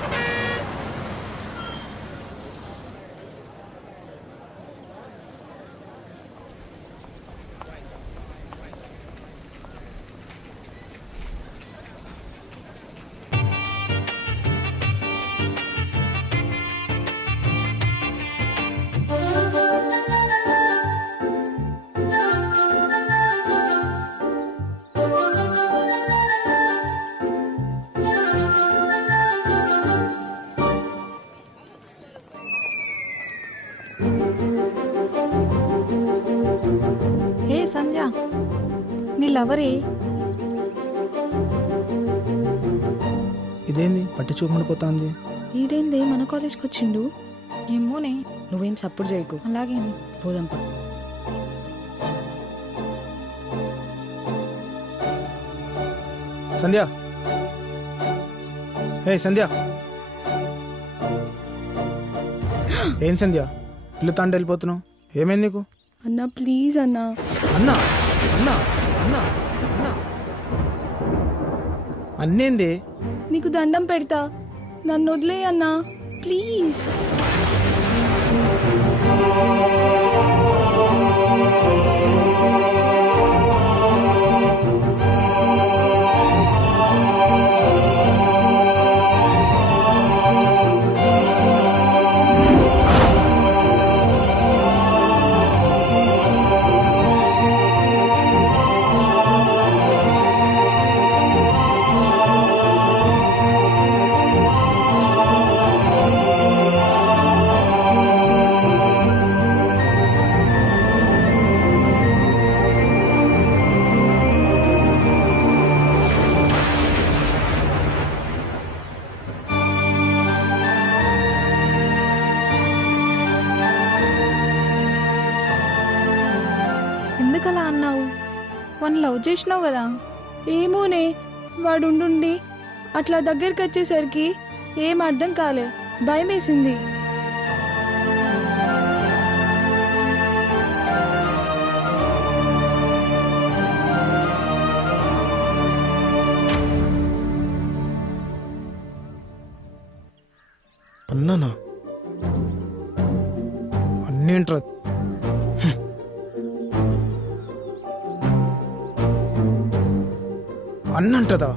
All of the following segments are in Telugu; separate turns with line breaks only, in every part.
హే నీ లవరే
ఇదేంది? పట్టి చూపడిపోతుంది
ఈడేందే? మన కాలేజ్కి వచ్చిండు?
ఏమోనే.
నువ్వేం సపోర్ట్ చేయకు.
అలాగే.
పోదాంపా
సంధ్య. హే సంధ్య. ఏం సంధ్య? పిల్లతో అంటే వెళ్ళిపోతున్నావు ఏమైంది నీకు?
అన్నా ప్లీజ్ అన్నా.
అన్నా అన్నా అన్నా. అన్నేంది?
నీకు దండం పెడతా. నన్ను వదిలే అన్నా. ప్లీజ్.
లవ్ చేసినావు కదా?
ఏమోనే వాడుండుండి. అట్లా దగ్గరికి వచ్చేసరికి ఏం అర్థం కాలే. భయమేసింది.
అన్నంటదా?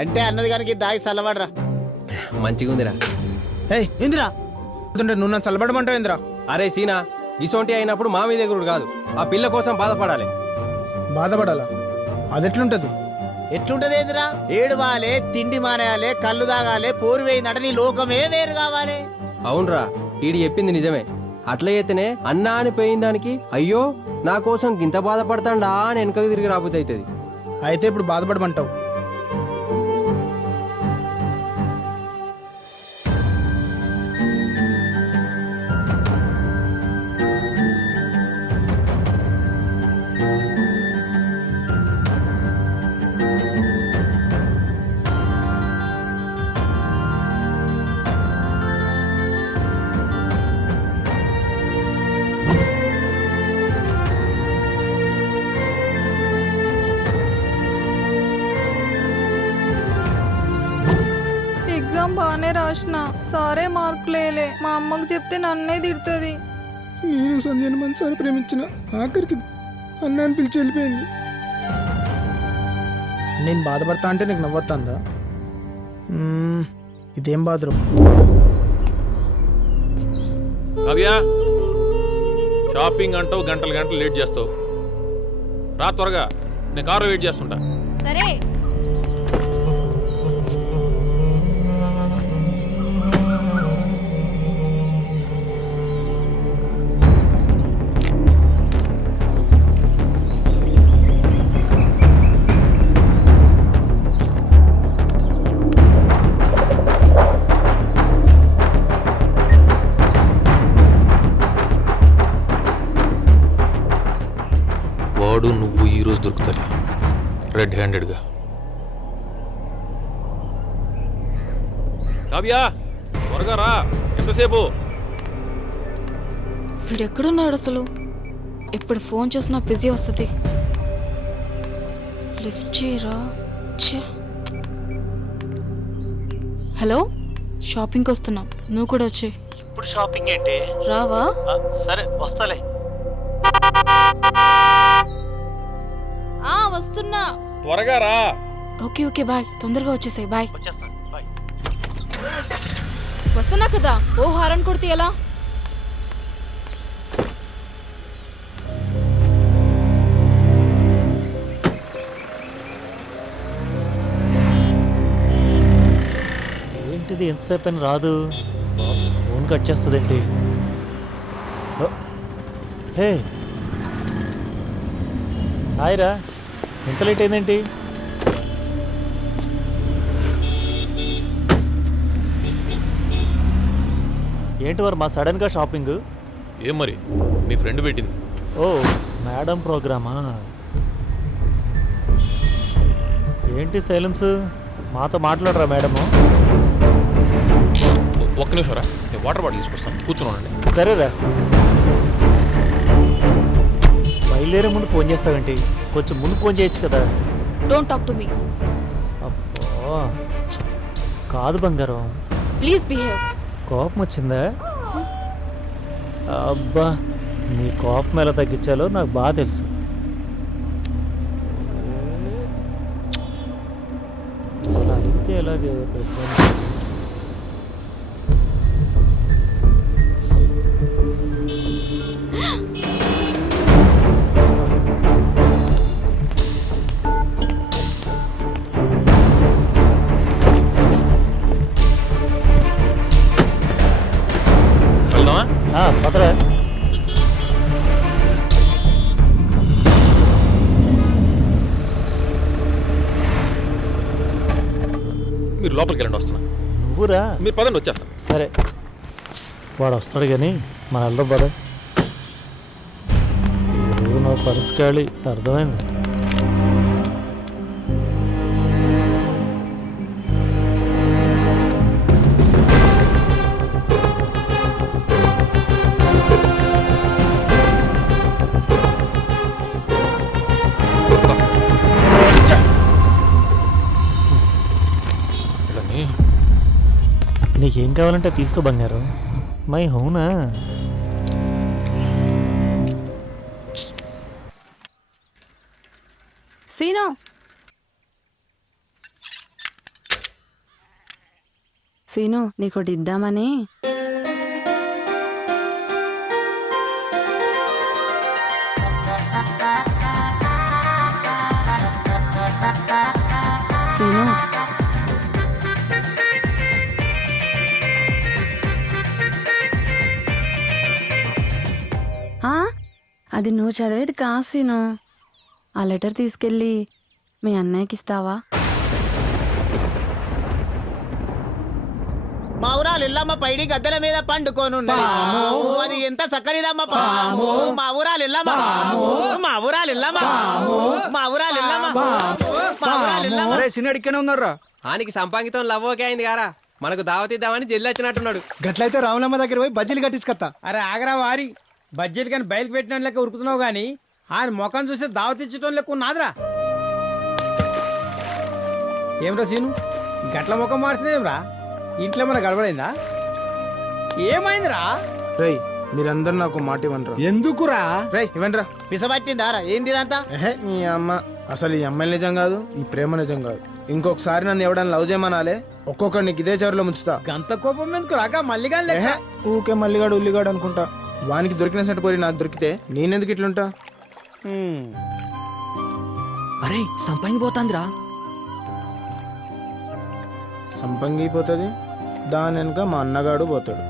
అంటే అన్నది కనుక దాగి చల్లబడరా.
మంచిగుందిరా.
ఏయ్
ఏందిరా
ఎందుకంటే నువ్వు నన్ను చల్లబడమంటావు ఏందిరా
అరే సీనా ఇసోంటి అయినప్పుడు మా మీద ఎగురుడు కాదు. ఆ పిల్ల కోసం బాధపడాలి.
బాధపడాలా? అది ఎట్లుంటది?
ఎట్లుంటది ఏందిరా? ఏడవాలే తిండి మానేయాలే కళ్ళు తాగాలే పోరు వేయిందట నీ లోకమే వేరు కావాలి.
అవునరా ఈడి చెప్పింది నిజమే. అట్లా అయితేనే అన్నా అని పోయిన దానికి అయ్యో నా కోసం గింత బాధపడతాండా అని వెనకకి తిరిగి రాబోద్ది అవుతుంది
అయితే ఇప్పుడు బాధపడమంటావు.
అమ్మకు చెప్తే నన్నే తిడుతుంది.
నేను సంధ్యను మనసారి ప్రేమించిన? ఆఖరికి అన్నాన్ని పిలిచి వెళ్ళిపోయింది. నేను బాధపడతా అంటే నీకు నవ్వుతుందా ఇదేం బాధరం
కావ్య షాపింగ్ అంటావు గంటలు గంటలు లేట్ చేస్తావు. రా త్వరగా నేను కారు వెయిట్ చేస్తుంటా. కావ్య త్వరగా రా. ఎంతసేపు?
వీడెక్కడున్నాడు అసలు? ఎప్పుడు ఫోన్ చేసినా బిజీ వస్తుంది. లిఫ్ట్ చేయరా. హలో?
షాపింగ్కి వస్తున్నాం. నువ్వు కూడా వచ్చే.
ఇప్పుడు షాపింగ్ ఏంటి?
రావా?
సరే వస్తాలే.
ఆ వస్తున్నా.
త్వరగా రా.
Okay okay bye. తొందరగా వచ్చేసాయి బాయ్.
వచ్చేస్తాను బాయ్
వస్తున్నా కదా? ఓ హారన్ కొడితే ఎలా?
ఏంటిది ఎంతసేపు అని రాదు? ఫోన్ కట్ చేస్తుందేంటి? హే హాయ్ రా ఎంత లేట్ అయిందేంటి? ఏంటి మరి మా సడన్గా షాపింగ్?
ఏం మరి? మీ ఫ్రెండ్ పెట్టింది.
ఓ మేడం ప్రోగ్రామా? ఏంటి సైలెన్స్? మాతో మాట్లాడరా మేడము?
ఒక్క నిమిషం రా. నేను వాటర్ బాటిల్ తీసుకొస్తాను. కూర్చొని ఉండండి
సరేరా. బయలుదేరే ముందు ఫోన్ చేస్తావేంటి? కొంచెం ముందు ఫోన్ చేయొచ్చు కదా.
డోంట్ టాక్ టు మీ
అబ్బో. కాదు బంగారం.
ప్లీజ్ బిహేవ్
కోపం వచ్చిందా అబ్బా నీ కోపం ఎలా తగ్గించాలో నాకు బాగా తెలుసు. అలా అడిగితే ఎలాగే
మీరు పదండి వచ్చేస్తాం.
సరే. వాడు వస్తాడు కానీ మన వెళ్దాం పద. ఈరోజు అర్థమైంది. కావాలంటే తీసుకో బంగారు. మై హౌనా?
సీను. సీను నీకోటి ఇద్దామని. సీను. అది నువ్వు చదివేది కాదు సీను ఆ లెటర్ తీసుకెళ్ళి మీ అన్నయ్యకి ఇస్తావా?
మా ఊరాలు ఇల్లమ్మ పైడి గద్దెల మీద పండుకోనున్నది అది ఎంత సక్కనిదమ్మ పాము. మా ఊరాలు ఇల్లమ్మ మా ఊరాలు ఇల్లమ్మ మా ఊరాలు ఇల్లమ్మ మా ఊరాలు ఇల్లమ్మ
ఆనికి సంపాంగితం లవ్ ఓకే అయింది గారా. మనకు దావతిద్దామని జల్లి వచ్చినట్టున్నాడు.
గట్లయితే రాములమ్మ దగ్గర పోయి బజ్జీలు కట్టించుకత్తా.
అరే ఆగరా వారి. బడ్జెట్ కానీ బయలుకి పెట్టిన లెక్క ఉరుకుతున్నావు కానీ ఆయన ముఖం చూస్తే దావతిచ్చటం లెక్క ఉన్నాదిరా. ఏమ్రా సీను? గట్ల ముఖం మార్చినేమ్రా ఇంట్లో మన గడబడైందా? ఏమైందిరా?
రేయ్ మీరందరు నాకు మాట ఇవ్వండిరా.
ఎందుకురా?
రేయ్ ఇవ్వండిరా.
పిసబట్టిందారా ఏంది ఇదంతా?
నీ అమ్మ అసలు ఈ అమ్మాయి నిజం కాదు ఈ ప్రేమ నిజం కాదు. ఇంకొకసారి నన్ను ఎవడన్నా లవ్ చేయమనాలే ఒక్కొక్కడిని ఇదే చెరువులో ముంచుతా.
గంత కోపం ఎందుకు రాక
ఎహే ఊకే మల్లిగాడు ఉల్లిగాడు అనుకుంటా. వానికి దొరికిన సెట్ పోయి నాకు దొరికితే నేనెందుకు ఇట్లుంటా.
అరే సంపంగి పోతాందిరా.
సంపంగి పోతుంది దాని వెనుక మా అన్నగాడు పోతాడు.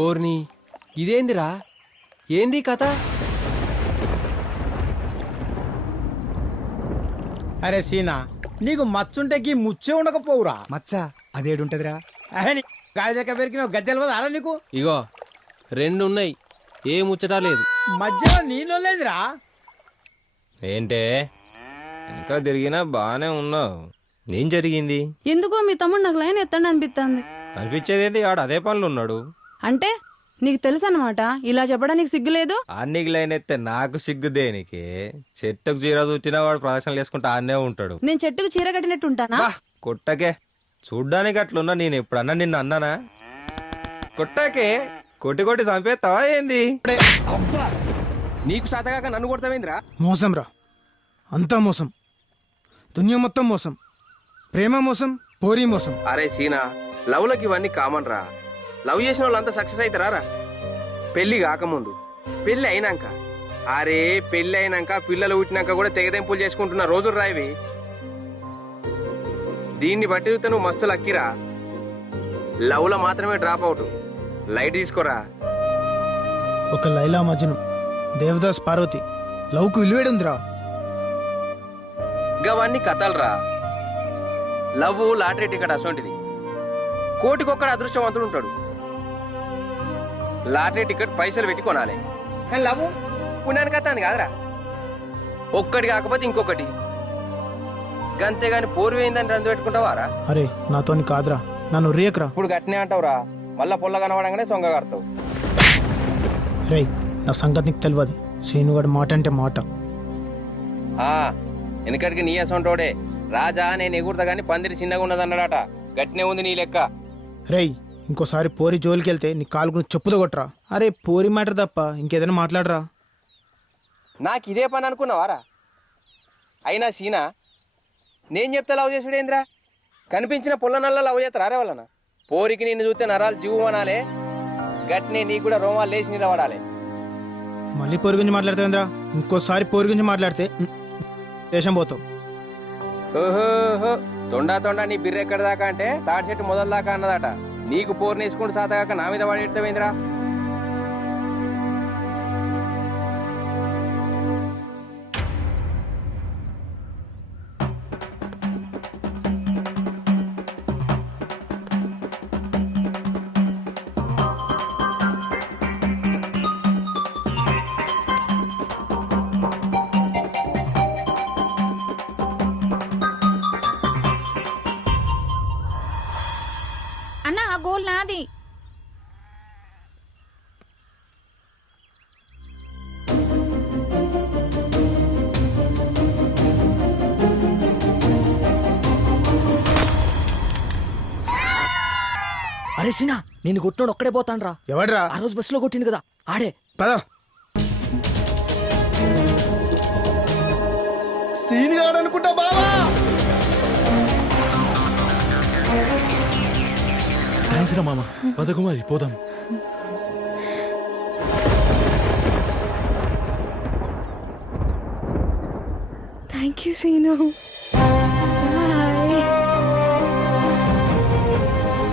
ఓర్ని ఇదేందిరా? ఏంది కథ?
అరే సీనా నీకు మచ్చుంటే గీ ముచ్చే ఉండకపోవురా.
మచ్చ అదేడుంటదిరా?
అహని గాడి దగ్గర పెరిగిన గద్దెలు పోదా అరా నీకు?
ఇగో రెండు ఉన్నాయి ఏ ముచ్చటా లేదు.
మధ్యలో నీళ్ళు లేదురా.
ఏంటే? ఇంకా తిరిగినా బాగానే ఉన్నావు. ఏం జరిగింది?
ఎందుకో మీ తమ్ముడు నాకు లైన్ ఎత్తండి అనిపిస్తుంది
అనిపించేది ఏంటి ఆడు అదే పనులు ఉన్నాడు
అంటే నీకు తెలుసు అనమాట ఇలా చెప్పడానికి సిగ్గులేదు?
అన్నికి లైన్ ఎత్తే నాకు సిగ్గు దేనికి? చెట్టుకు చీర చూచినా వాడు ప్రదర్శనలు వేసుకుంటా ఆనే ఉంటాడు.
నేను చెట్టుకు చీర కట్టినట్టు ఉంటానా
కొట్టకే. చూడ్డానికి అట్లున్నా నేను ఎప్పుడన్నా నిన్ను అన్నానా? కొట్టాకే. కొట్టి కొట్టి చంపేస్తావా ఏంది?
నీకు సాతగాక నన్ను కొడతావేంద్రా?
మోసం రా. అంతా మోసం. దునియా మొత్తం మోసం. ప్రేమ మోసం పోరీ మోసం.
అరే సీనా లవ్లకి ఇవన్నీ కామన్ రా లవ్ చేసిన వాళ్ళంతా సక్సెస్ అవుతారా రా పెళ్ళి కాకముందు. పెళ్ళి అయినాక. అరే పెళ్ళి అయినాక పిల్లలు పుట్టినాక కూడా తెగదెంపులు చేసుకుంటున్న రోజులు రాయివి దీన్ని బట్టి చూస్తే నువ్వు మస్తు లక్కిరా లవ్లో మాత్రమే డ్రాప్ అవుట్ లైట్ తీసుకోరా.
ఒక లైలా మజ్ను దేవదాస్ పార్వతి లవ్కు విలువేడుందిరా.
గవన్నీ కథలరా. లవ్ లాటరీ టికెట్ అసోంటిది. కోటికొక్కడు అదృష్టవంతుడు ఉంటాడు. లాటరీ టికెట్ పైసలు పెట్టి కొనాలి. కానీ లవ్ పుణ్యానికి వస్తుంది కాదురా. ఒక్కటి కాకపోతే ఇంకొకటి. గంతేగాని పోరువేయిందని రందు పెట్టుకుంటావారా?
అరే నాతోని కాదురా. నన్ను రియకరా
ఇప్పుడు గట్టినే అంటావురా. మళ్ళా పొల్ల కనబడంగానే సొంగ కడతావు.
రేయ్ నా సంగతి నీకు తెలియదు సీనుగాడు మాట అంటే మాట.
ఆ, వెనకటికి నీ అసొంటోడే. రాజా నేను ఎగురుతా గాని పందిరి చిన్నగా ఉన్నదన్నాడట. గట్టినే ఉంది నీ లెక్క.
రేయ్ ఇంకోసారి పోరి జోలికి వెళ్తే నీ కాలుకుని చెప్పుతో కొట్టరా. అరే పోరి మ్యాటర్ తప్ప ఇంకేదైనా మాట్లాడరా.
నాకు ఇదే పని అనుకున్నావారా? అయినా సీనా నేను చెప్తే లవ్ చేసుడేంద్రా కనిపించిన పుల్ల నల్ల లవ్ చేస్తారు అరే వాళ్ళన? పోరికి నిన్ను చూస్తే నరాలు జీవు అనాలే గట్నే నీకు కూడా రోమాలు లేచి నిలబడాలి.
మళ్ళీ పోరి గురించి మాట్లాడతావేంద్రా ఇంకోసారి పోరి గురించి మాట్లాడితే ఉమ్, దేశం పోతావు.
ఓహోహో తొండా తొండా నీ బిర్రె ఎక్కడి దాకా అంటే తాడి చెట్టు మొదల దాకా అన్నదట. నీకు పోరు నేసుకుంటూ సాతగాక నా మీద పడి
అరే సినా నేను కొట్టినోడు ఒక్కడే పోతాను రా
ఎవడ్రా?
ఆ రోజు బస్సులో కొట్టిండు కదా. ఆడే.
పద. సీన్ గాడు అనుకుంటా బావా.
థ్యాంక్స్ రా మామ. పదకుమారి పోదాం.
థ్యాంక్ యూ సీను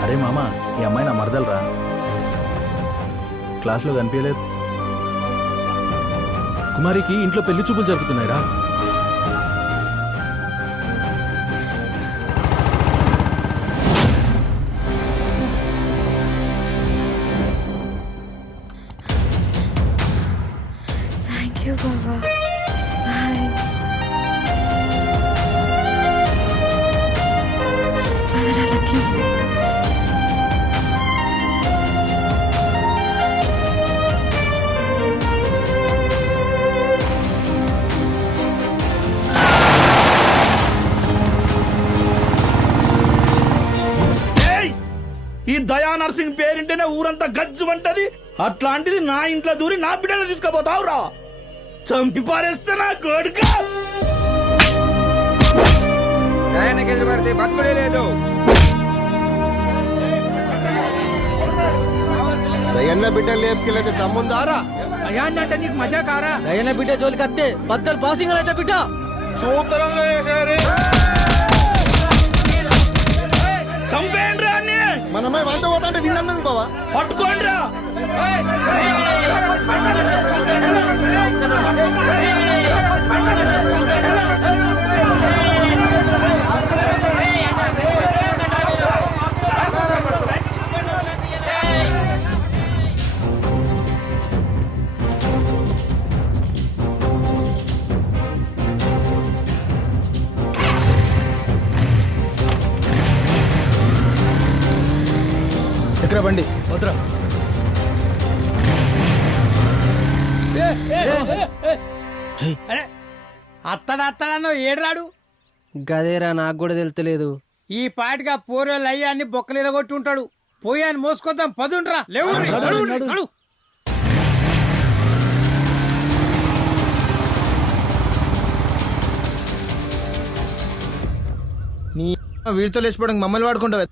అరే మామ ఈ అమ్మాయి నా మరదలరా. క్లాస్లో కనిపించలేదు. కుమారికి ఇంట్లో పెళ్ళి చూపులు జరుగుతున్నాయిరా.
థ్యాంక్ యూ బాబా
ఊరంతా గజ్జు అంటది అట్లాంటిది నా ఇంట్లో దూరి నా బిడ్డలు తీసుకుపోతావురా. చంపి పారేస్తే నా కొడుక.
ఎదురు పడితే బతుకుడే లేదు.
దయన్న బిడ్డ తమ్ముందారా?
అంటే నీకు మజా కారా
దయన బిడ్డ జోలికి వస్తే బద్దలు పాసింగ్ అయితే బిడ్డ
చంపేయండి అన్ని.
మనమే వాళ్ళతో పోతా అంటే విందన్నది బావా.
పట్టుకోండి
ఎక్కడ బండి.
వద్రా
అరే. అత్తడు అత్తడన్నో ఏడ్రాడు
గదేరా నాకు కూడా తెలుతలేదు.
ఈ పాటిగా పోరోళ్ళు అయ్యా అన్ని బొక్కలు ఇరగొట్టి ఉంటాడు. పోయి అని మోసుకొద్దాం పదుండ్రా లేవు
నీ. వీడితో లేచిపోవడానికి మమ్మల్ని వాడుకుంటావు.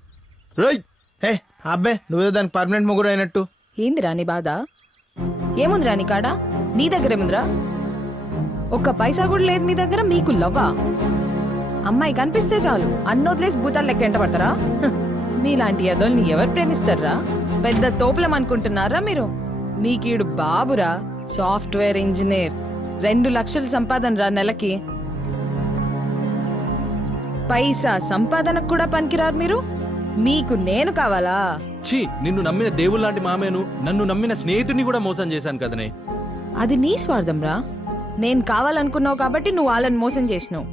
రోయ్ ఏ అబ్బే నువ్వేదో దానికి పర్మనెంట్ ముగ్గురు అయినట్టు.
ఏందిరా నీ బాధ? ఏముందిరా నీ కాడ? నీ దగ్గర ఏముందిరా? ఒక్క పైసా కూడా లేదు మీ దగ్గర మీకు లవ్వా? అమ్మాయి కనిపిస్తే చాలు అన్నోద్లేసి భూతాలు లెక్క ఎంట పడతారా? మీలాంటి ఎదోల్ని ఎవరు ప్రేమిస్తారా? పెద్ద తోపులం అనుకుంటున్నారా మీరు? మీకీడు బాబురా సాఫ్ట్వేర్ ఇంజనీర్ రెండు లక్షలు సంపాదన రా నెలకి? పైసా సంపాదనకు కూడా పనికిరారు మీరు? మీకు నేను కావాలా?
ఛీ నిన్ను నమ్మిన దేవుడు లాంటి మామేను నన్ను నమ్మిన స్నేహితుడిని కూడా మోసం చేశాను కదనే.
అది నీ స్వార్థం రా. నేను కావాలనుకున్నావు కాబట్టి నువ్వు వాళ్ళని మోసం చేసినావు.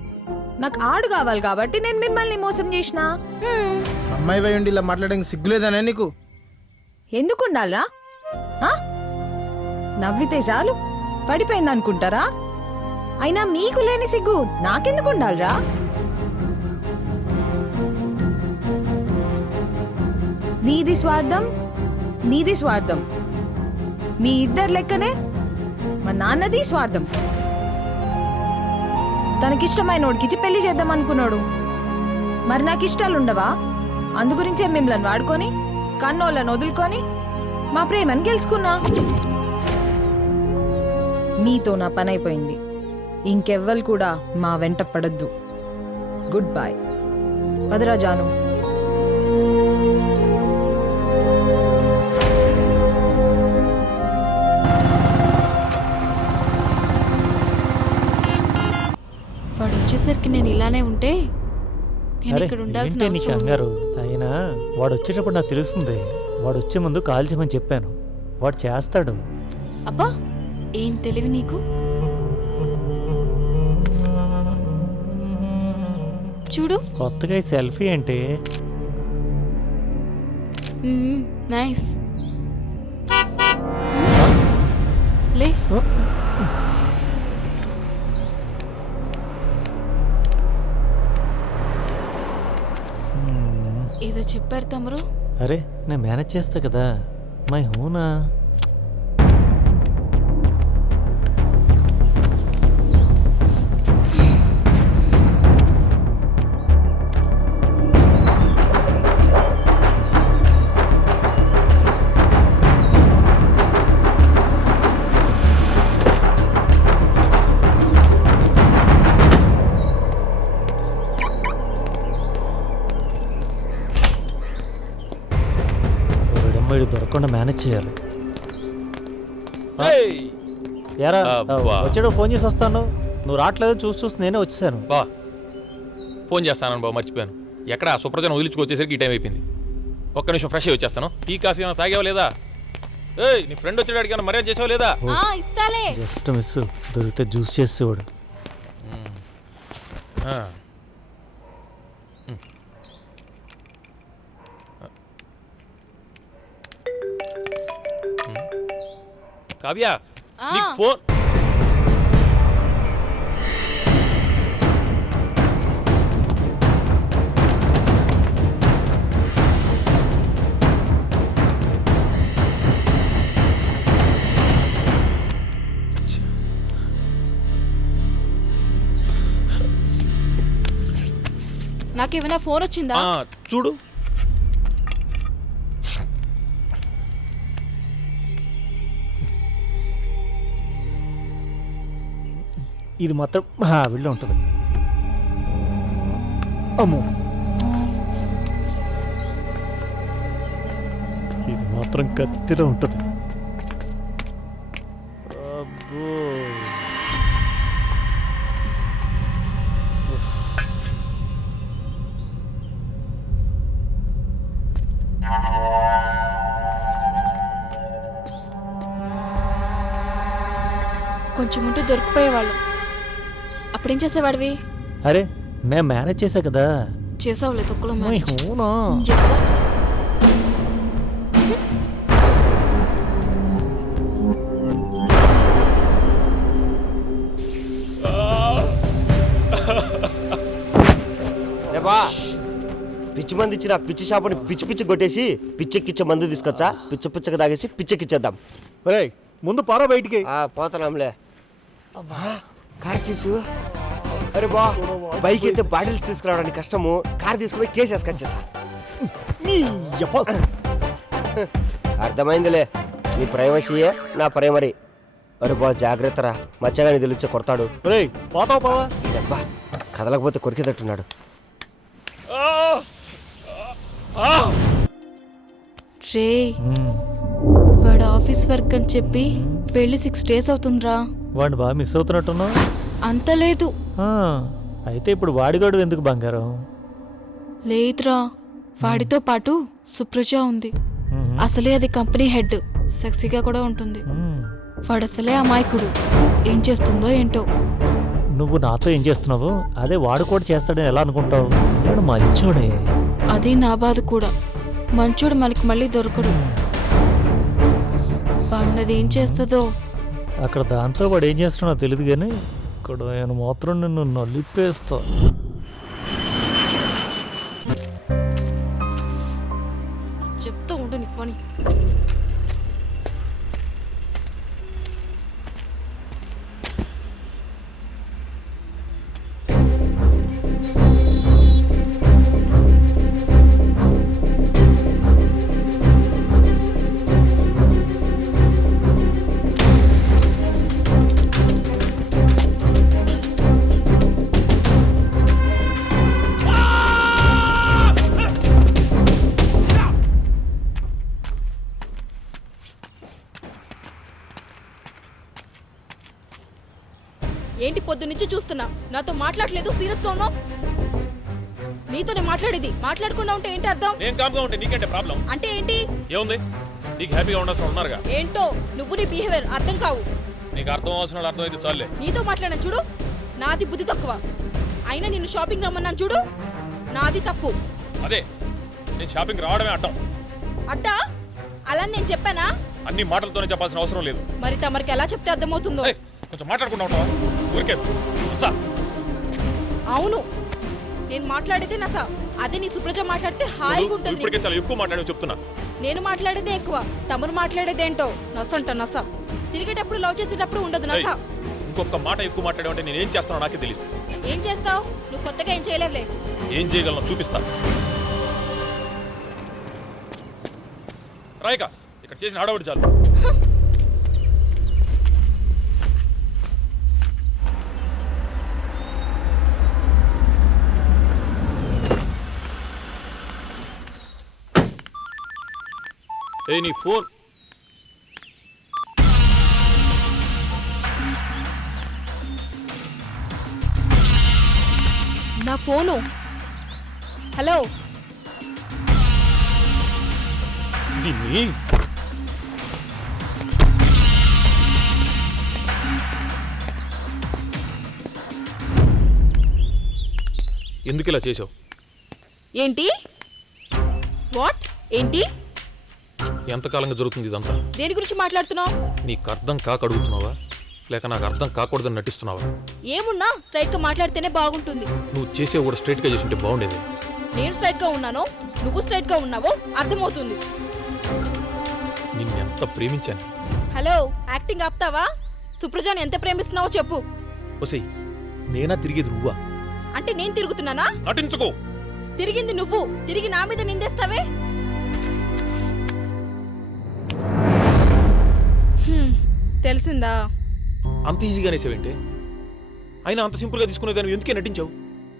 నాకు ఆడు కావాలి కాబట్టి నేను మిమ్మల్ని మోసం చేసిన.
అమ్మాయి పోయి ఉండి ఇలా మాట్లాడడానికి సిగ్గులేదనే నీకు?
ఎందుకు ఉండాలరా? ఆ? నవ్వితే చాలు. పడిపోయింది అనుకుంటారా అయినా మీకు లేని సిగ్గు. నాకెందుకు ఉండాలిరా? నీది స్వార్థం నీది స్వార్థం. మీ ఇద్దరు లెక్కనే మా నాన్నది స్వార్థం. తనకిష్టమైన వాడికిచ్చి పెళ్ళి చేద్దాం అనుకున్నాడు మరి నాకు ఇష్టాలు ఉండవా అందుగురించే మిమ్మల్ని వాడుకొని కన్నోళ్ళను వదులుకొని మా ప్రేమను గెలుచుకున్నా. మీతో నా పని అయిపోయింది ఇంకెవ్వరు కూడా మా వెంట పడద్దు. గుడ్ బాయ్
పదరాజాను. వచ్చేసరికి నేను ఇలానే ఉంటే నేను ఇక్కడ ఉండాల్సిన
ఏంటి నీకు
అవసరం ఉంది.
కంగారు? అయినా వాడు వచ్చేటప్పుడు నాకు తెలుస్తుంది. వాడు వచ్చే ముందు కాల్ చేయమని చెప్పాను. వాడు చేస్తాడు.
అబ్బా ఏం తెలివి నీకు? చూడు.
కొత్తగా ఈ సెల్ఫీ అంటే
నైస్. లే. ఏదో చెప్పారు తమరు
అరే నేను మేనేజ్ చేస్తా కదా. మై హూనా? దొరకకుండా మేనేజ్ చేయాలి. యారా
అబ్బా.
వచ్చాడు ఫోన్ చేసి వస్తాను. నువ్వు రావట్లేదు చూసి చూసి నేనే వచ్చేసాను.
బా. ఫోన్ చేస్తాను బాబు మర్చిపోయాను. ఎక్కడ? సుప్రజను వదిలించుకొచ్చేసరికి ఈ టైం అయిపోయింది. ఒక్క నిమిషం ఫ్రెష్ అయ్యి వచ్చేస్తాను. టీ కాఫీ ఏమైనా తాగేవా లేదా? ఏయ్ నీ ఫ్రెండ్ వచ్చేటాడికి ఏమైనా మర్యాద చేసావా లేదా?
ఇస్తాలే.
జస్ట్ మిస్ దొరికితే జ్యూస్ చేసేవాడు.
ఆ. కావ్య నీకు ఫోన్.
నాకేమైనా ఫోన్ వచ్చిందా?
ఆ, చూడు.
ఇది మాత్రం ఆవిడలో ఉంటుంది. అమ్మో. ఇది మాత్రం కత్తిలో ఉంటుంది.
కొంచెం ఉంటే దొరికిపోయేవాళ్ళు. అప్పుడేం చేసేవాడివి?
అరే మేము మేనేజ్ చేసా కదా.
చేసావులే తొక్కులో అవునా?
పిచ్చి మంది ఇచ్చిన పిచ్చి షాపుని పిచ్చి పిచ్చి కొట్టేసి పిచ్చెక్కిచ్చే మందు తీసుకొచ్చా? పిచ్చ పిచ్చకి తాగేసి పిచ్చెక్కిచ్చేద్దాం.
ముందు పారా బయటికి.
పోతున్నాంలే. అబ్బా. కార్ కేసు అరే బా బైక్ అయితే బాటిల్స్ తీసుకురావడానికి కష్టము కార్ తీసుకుపోయి కేసు వేసుకొచ్చేసా అర్థమైందిలే నీ ప్రైవసీయే నా ప్రైమరీ అరే బా జాగ్రత్త రా మచ్చగాని తెలిచే కొడతాడు.
పోతావు
అబ్బా కదలకపోతే కొరికేటట్టున్నాడు.
రే వాడు ఆఫీస్ వర్క్ అని చెప్పి వెళ్ళి సిక్స్ డేస్ అవుతుందిరా.
వాడిని బాగా మిస్ అవుతున్నట్టున్నావు?
అంత లేదు.
అయితే ఇప్పుడు వాడిగాడు ఎందుకు బంగారం?
లేదురా వాడితో పాటు సుప్రజ ఉంది. అసలే అది కంపెనీ హెడ్ సెక్సీగా కూడా ఉంటుంది. వాడు అసలే అమాయకుడు. ఏం చేస్తుందో ఏంటో.
నువ్వు నాతో ఏం చేస్తున్నావు అదే వాడు కూడా చేస్తాడని ఎలా అనుకుంటావు? వాడు మంచోడే.
అది నా బాధ కూడా. మంచోడు మనకి మళ్ళీ దొరకడు. వాడినది ఏం చేస్తుందో
అక్కడ దాంతో వాడు ఏం చేస్తున్నాడో తెలియదు కానీ ఇక్కడ ఆయన మాత్రం నిన్ను నలిపేస్తా.
చెప్తూ ఉండు నీ పని.
పొద్దు నుంచి చూస్తున్నా. నాతో మాట్లాడలేదు సీరియస్గా ఉన్నావు? నీతోనే మాట్లాడేది మాట్లాడకుండా ఉంటే ఏంటి అర్థం?
నేను కామ్గా ఉంటే నీకంటే ప్రాబ్లం
అంటే ఏంటి?
ఏముంది? నీకు హ్యాపీగా ఉండాల్సిన ఉన్నారుగా
ఏంటో? నువ్వు నీ బిహేవియర్ అర్థం కావు.
నీకు అర్థం అవసరం అర్థం అయితే చాలే
నీతో మాట్లాడిన చూడు నాది బుద్ధి తక్కువ. అయినా నిన్ను షాపింగ్ రమ్మన్నాను చూడు నాది తప్పు.
అదే నేను షాపింగ్ రావడమే అడ్డం.
అట్టా? అలా నేను చెప్పానా?
అన్ని మాటలతోనే చెప్పాల్సిన అవసరం లేదు.
మరి తమరికి ఎలా చెప్తే అర్థమవుతుందో?
కొంచెం మాట్లాడుకుంటా ఉంటావా? ఊరికే. సార్
అవును. నేను మాట్లాడేదే నసా అదే నీ సుప్రజ మాట్లాడితే హాయిగా ఉంటుంది.
ఇప్పటికే చాలా ఎక్కువ మాట్లాడి చెప్తున్నా.
నేను మాట్లాడేదే ఎక్కువ తమరు మాట్లాడేదేంటో నసంట నస తిరిగేటప్పుడు లవ్ చేసేటప్పుడు ఉండదు నస.
ఇంకొక మాట ఎక్కువ మాట్లాడామంటే నేను ఏం చేస్తానో నాకే తెలియదు
ఏం చేస్తావు? నువ్వు కొత్తగా ఏం చేయలేవులే.
ఏం చేయగలను చూపిస్తా. రాయిక ఇక్కడ చేసిన హడావుడి చాలు. ఏ నీ ఫోన్.
నా ఫోను. హలో.
దీన్ని? ఎందుకు ఇలా చేసావు
ఏంటి? వాట్? ఏంటి?
ఎంతకాలంగా జరుగుతుంది ఇదంతా?
దేని గురించి మాట్లాడుతున్నావు?
నీకు అర్థం కాక అడుగుతున్నావా? లేక నాకు అర్థం కాకూడదని నటిస్తున్నావా?
ఏమున్నా స్ట్రైట్గా మాట్లాడితేనే బాగుంటుంది.
నువ్వు చేసే కూడా స్ట్రైట్గా చేస్తుంటే బాగుండేది.
నేను స్ట్రైట్గా ఉన్నానో నువ్వు స్ట్రైట్గా ఉన్నావో అర్థమవుతుంది.
నిన్ను ఎంత ప్రేమించాను.
హలో యాక్టింగ్ ఆపుతావా? సుప్రజాని ఎంత ప్రేమిస్తున్నావో చెప్పు.
ఒసేయ్ నేనా తిరిగేది నువ్వా?
అంటే నేను తిరుగుతున్నానా?
నటించుకో.
తిరిగింది నువ్వు. తిరిగి నా మీద నిందేస్తావే? తెలిసిందా?
అంత ఈజీగా అనేసావేంటి అయినా అంత సింపుల్గా తీసుకునేదాన్ని ఎందుకే నటించావు?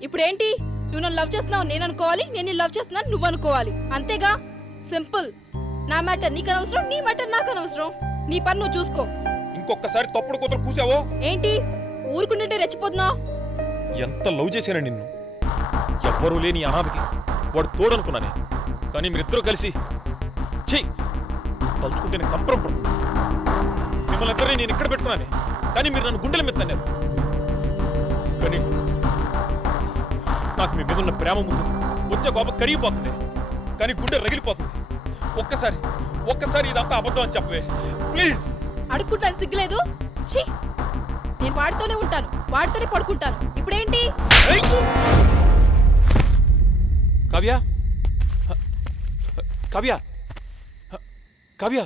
ఇప్పుడు ఏంటి నువ్వు నన్ను లవ్ చేస్తున్నావు నేను అనుకోవాలి నేను నిన్ను లవ్ చేస్తున్నాను నువ్వు అనుకోవాలి. అంతేగా? సింపుల్. నా మ్యాటర్ నీకు అనవసరం నీ మ్యాటర్ నాకు అనవసరం నీ పని నువ్వు చూసుకో.
ఇంకొకసారి తప్పుడు కూతురు కూసావో?
ఏంటి? ఊరుకుంటుంటే రెచ్చిపోతున్నావు?
ఎంత లవ్ చేశాను నిన్ను? ఎవ్వరూ లేని అనాథకి వాడు తోడనుకున్నానే. కానీ మీరిద్దరూ కలిసి ఛీ! తలుచుకుంటే నేను కంపరం పడుతుంది మిమ్మల్ని ఇద్దరిని నేను ఇక్కడ పెట్టుకున్నానే. కానీ మీరు నన్ను గుండెల మీద తన్నారు. కానీ నాకు మీ మీద ఉన్న ప్రేమ ముందు వచ్చే కోపం కరిగిపోతుంది. కానీ గుండె రగిలిపోతుంది. ఒక్కసారి ఒక్కసారి ఇదంతా అబద్ధం అని చెప్పవే. ప్లీజ్!
అడుక్కుంటాను సిగ్గులేదు? ఛీ! నేను వాడితోనే ఉంటాను. వాడితోనే పడుకుంటాను. ఇప్పుడేంటి?
కావ్య? కావ్య? కావ్య?